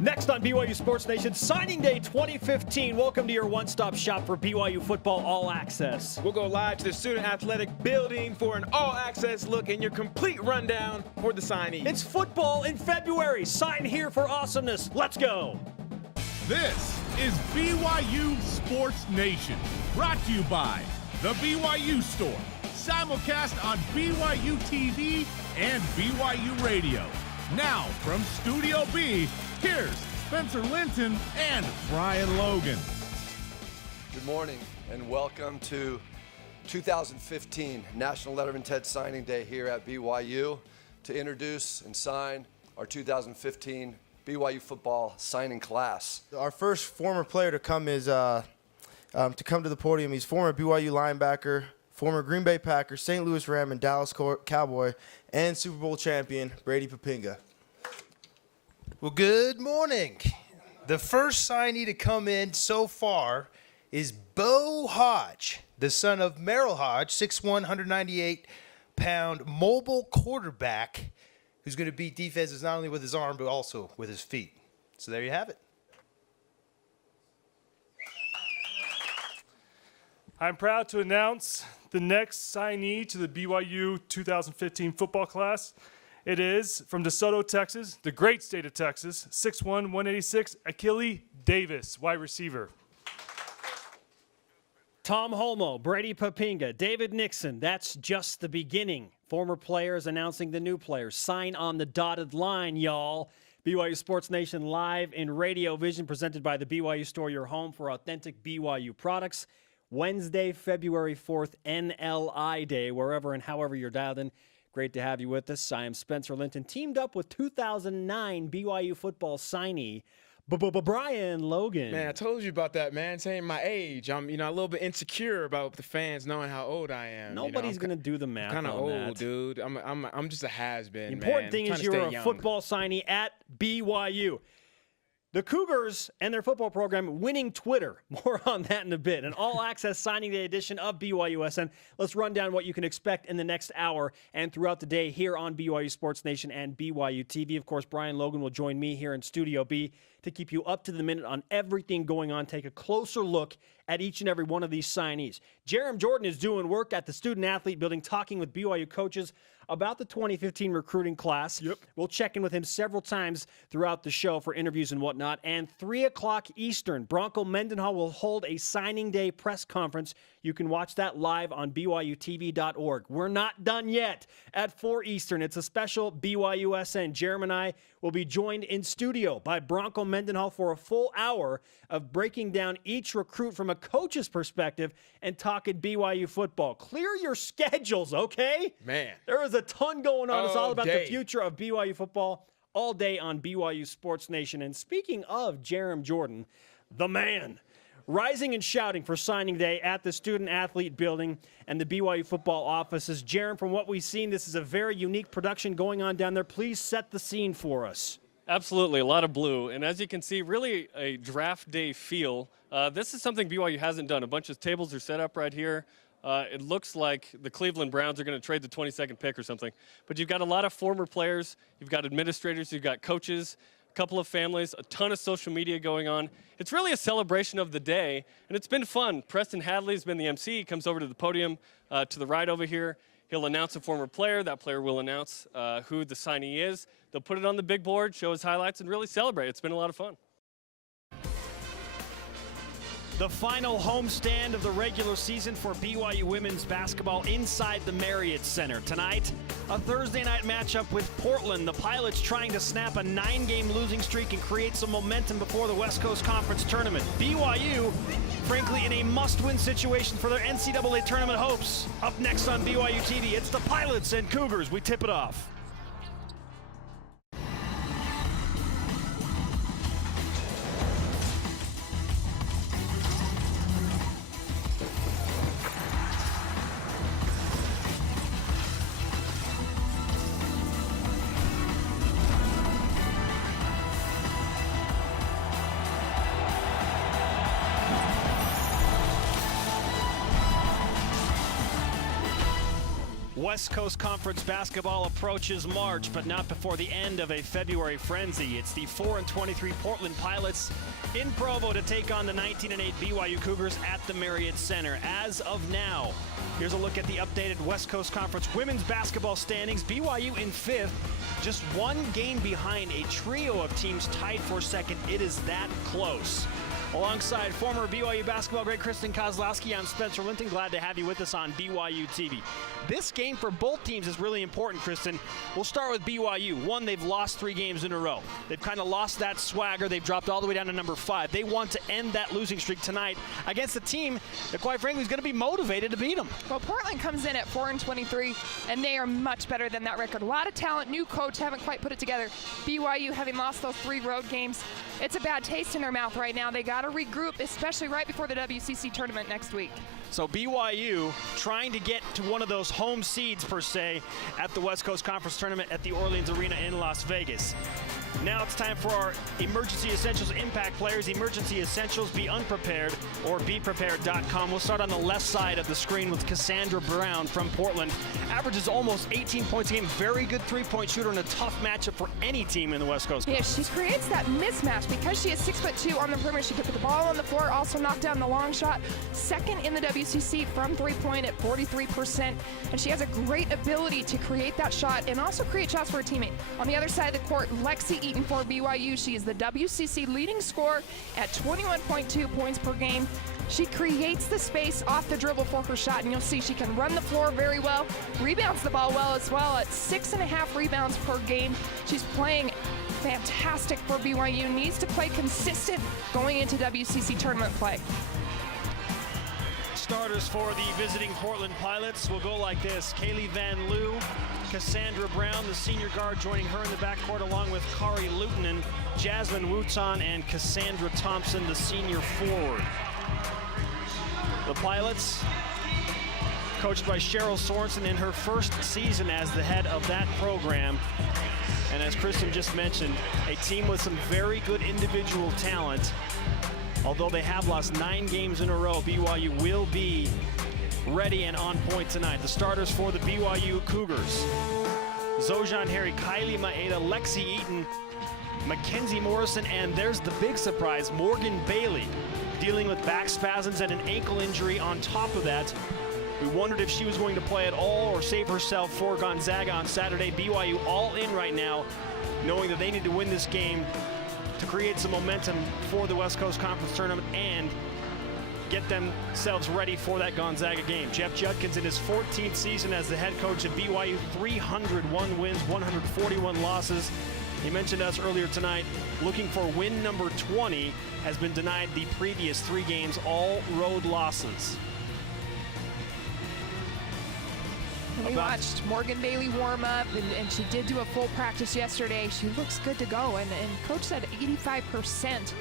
Next on BYU Sports Nation, Signing Day 2015. Welcome to your one-stop shop for BYU football all access. We'll go live to the Student Athletic Building for an all-access look and your complete rundown for the signees. It's football in February. Sign here for awesomeness. Let's go. This is BYU Sports Nation, brought to you by The BYU Store, simulcast on BYU TV and BYU Radio. Now, from Studio B, here's Spencer Linton and Brian Logan. Good morning and welcome to 2015 National Letter of Intent Signing Day here at BYU to introduce and sign our 2015 BYU football signing class. Our first former player to come is to come to the podium. He's former BYU linebacker, former Green Bay Packer, St. Louis Ram, and Dallas Cowboy, and Super Bowl champion Brady Papinga. Well, good morning. The first signee to come in so far is Bo Hodge, the son of Merrill Hodge, 6'1", 198-pound mobile quarterback who's going to beat defenses not only with his arm but also with his feet. So there you have it. I'm proud to announce the next signee to the BYU 2015 football class. It is from DeSoto, Texas, the great state of Texas, 6'1", 186, Achille Davis, wide receiver. Tom Holmoe, Brady Papinga, David Nixon. That's just the beginning. Former players announcing the new players. Sign on the dotted line, y'all. BYU Sports Nation live in Radio Vision, presented by the BYU Store, your home for authentic BYU products. Wednesday, February 4th, NLI Day, wherever and however you're dialed in. Great to have you with us. I am Spencer Linton, teamed up with 2009 BYU football signee, Brian Logan. Man, I told you about that, man. Saying my age. I'm, a little bit insecure about the fans knowing how old I am. Nobody's going to do the math kind of on old, that. Dude. I'm just a has-been, man. The important thing is you're a young. football signee at BYU. The Cougars and their football program winning Twitter. More on that in a bit. An all-access signing day edition of BYUSN. Let's run down what you can expect in the next hour and throughout the day here on BYU Sports Nation and BYU TV. Of course, Brian Logan will join me here in Studio B to keep you up to the minute on everything going on. Take a closer look at each and every one of these signees. Jarom Jordan is doing work at the Student Athlete Building, talking with BYU coaches about the 2015 recruiting class. Yep. We'll check in with him several times throughout the show for interviews and whatnot. And 3 o'clock Eastern, Bronco Mendenhall will hold a signing day press conference. You can watch that live on BYUtv.org. We're not done yet. At 4 Eastern, it's a special BYUSN. Jarom and I will be joined in studio by Bronco Mendenhall for a full hour of breaking down each recruit from a coach's perspective and talking BYU football. Clear your schedules, okay? Man. There is a ton going on. It's all about day. the future of BYU football all day on BYU Sports Nation. And speaking of Jarom Jordan, the man, rising and shouting for signing day at the Student Athlete Building and the BYU football offices. Jarom, from what we've seen, this is a very unique production going on down there. Please set the scene for us. Absolutely, a lot of blue. And as you can see, really a draft day feel. This is something BYU hasn't done. A bunch of tables are set up right here. It looks like the Cleveland Browns are going to trade the 22nd pick or something. But you've got a lot of former players. You've got administrators. You've got coaches, a couple of families, a ton of social media going on. It's really a celebration of the day, and it's been fun. Preston Hadley's been the MC. He comes over to the podium to the right over here. He'll announce a former player. That player will announce who the signee is. They'll put it on the big board, show his highlights, and really celebrate. It's been a lot of fun. The final homestand of the regular season for BYU women's basketball inside the Marriott Center. Tonight, a Thursday night matchup with Portland. The Pilots trying to snap a 9-game losing streak and create some momentum before the West Coast Conference Tournament. BYU, frankly, in a must-win situation for their NCAA tournament hopes. Up next on BYU TV, it's the Pilots and Cougars. We tip it off. West Coast Conference basketball approaches March, but not before the end of a February frenzy. It's the 4-23 Portland Pilots in Provo to take on the 19-8 BYU Cougars at the Marriott Center. As of now, here's a look at the updated West Coast Conference women's basketball standings. BYU in 5th, just one game behind a trio of teams tied for second. It is that close. Alongside former BYU basketball great Kristen Kozlowski, I'm Spencer Linton. Glad to have you with us on BYU TV. This game for both teams is really important, Kristen. We'll start with BYU. One, they've lost 3 games in a row. They've kind of lost that swagger. They've dropped all the way down to number 5. They want to end that losing streak tonight against a team that, quite frankly, is going to be motivated to beat them. Well, Portland comes in at 4-23, and they are much better than that record. A lot of talent, new coach, haven't quite put it together. BYU, having lost those 3 road games, it's a bad taste in their mouth right now. They got to regroup, especially right before the WCC tournament next week. So BYU trying to get to one of those home seeds, per se, at the West Coast Conference Tournament at the Orleans Arena in Las Vegas. Now it's time for our Emergency Essentials Impact players. Emergency Essentials, be unprepared, or beprepared.com. We'll start on the left side of the screen with Cassandra Brown from Portland. Averages almost 18 points a game. Very good three-point shooter and a tough matchup for any team in the West Coast. Yeah, she creates that mismatch because she is 6'2" on the perimeter. She can put the ball on the floor, also knock down the long shot. Second in the WCC from three-point at 43%. And she has a great ability to create that shot and also create shots for her teammate. On the other side of the court, Lexi Eaton for BYU. She is the WCC leading scorer at 21.2 points per game. She creates the space off the dribble for her shot, and you'll see she can run the floor very well, rebounds the ball well as well at 6.5 rebounds per game. She's playing fantastic for BYU, needs to play consistent going into WCC tournament play. Starters for the visiting Portland Pilots will go like this. Kaylee Van Loo, Cassandra Brown, the senior guard, joining her in the backcourt, along with Kari Lutonen, Jasmine Wutan, and Cassandra Thompson, the senior forward. The Pilots, coached by Cheryl Sorensen in her first season as the head of that program. And as Kristen just mentioned, a team with some very good individual talent. Although they have lost 9 games in a row, BYU will be ready and on point tonight. The starters for the BYU Cougars: Zojan Harry, Kylie Maeda, Lexi Eaton, Mackenzie Morrison, and there's the big surprise, Morgan Bailey, dealing with back spasms and an ankle injury on top of that. We wondered if she was going to play at all or save herself for Gonzaga on Saturday. BYU all in right now, knowing that they need to win this game to create some momentum for the West Coast Conference Tournament and get themselves ready for that Gonzaga game. Jeff Judkins in his 14th season as the head coach at BYU, 301 wins, 141 losses. He mentioned to us earlier tonight, looking for win number 20, has been denied the previous 3 games, all road losses. We watched Morgan Bailey warm up, and she did do a full practice yesterday. She looks good to go, and coach said 85%.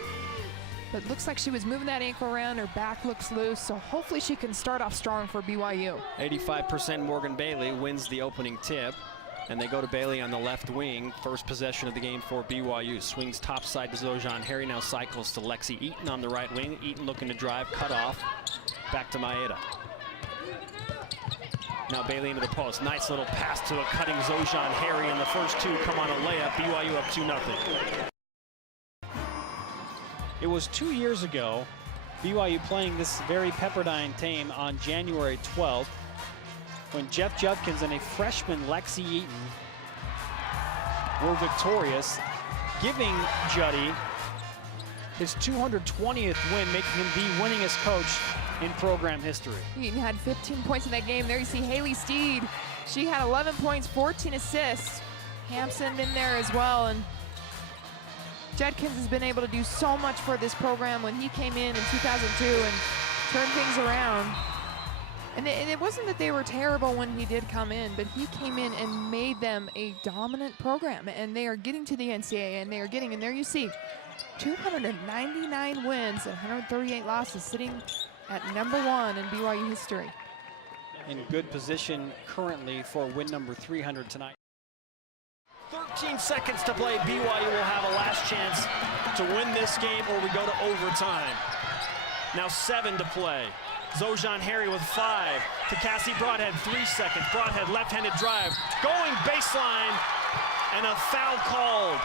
But looks like she was moving that ankle around. Her back looks loose, so hopefully she can start off strong for BYU. 85% Morgan Bailey wins the opening tip, and they go to Bailey on the left wing. First possession of the game for BYU. Swings topside to Zojan Harry, now cycles to Lexi Eaton on the right wing. Eaton looking to drive, cut off, back to Maeda. Now Bailey into the post. Nice little pass to a cutting Zojan Harry, and the first 2 come on a layup. BYU up 2-0. It was 2 years ago, BYU playing this very Pepperdine team on January 12th, when Jeff Judkins and a freshman Lexi Eaton were victorious, giving Juddy his 220th win, making him the winningest coach in program history. Eaton had 15 points in that game. There you see Haley Steed. She had 11 points, 14 assists. Hampson in there as well. And Judkins has been able to do so much for this program when he came in 2002 and turned things around. And it wasn't that they were terrible when he did come in, but he came in and made them a dominant program. And they are getting to the NCAA, and they are getting, and there you see, 299 wins and 138 losses, sitting at number 1 in BYU history. In good position currently for win number 300 tonight. 13 seconds to play. BYU will have a last chance to win this game, or we go to overtime. Now 7 to play. Zojan Harry with 5 to Cassie Broadhead, 3 seconds. Broadhead left-handed drive, going baseline, and a foul called.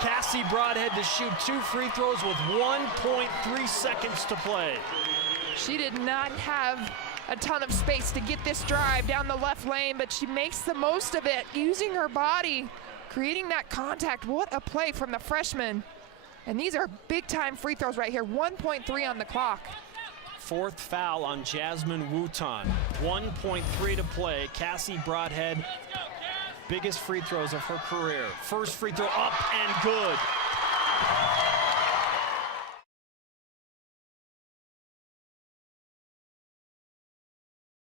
Cassie Broadhead to shoot 2 free throws with 1.3 seconds to play. She did not have a ton of space to get this drive down the left lane, but she makes the most of it, using her body, creating that contact. What a play from the freshman. And these are big-time free throws right here, 1.3 on the clock. 4th foul on Jasmine Wooton. 1.3 to play. Cassie Broadhead, biggest free throws of her career. First free throw up and good.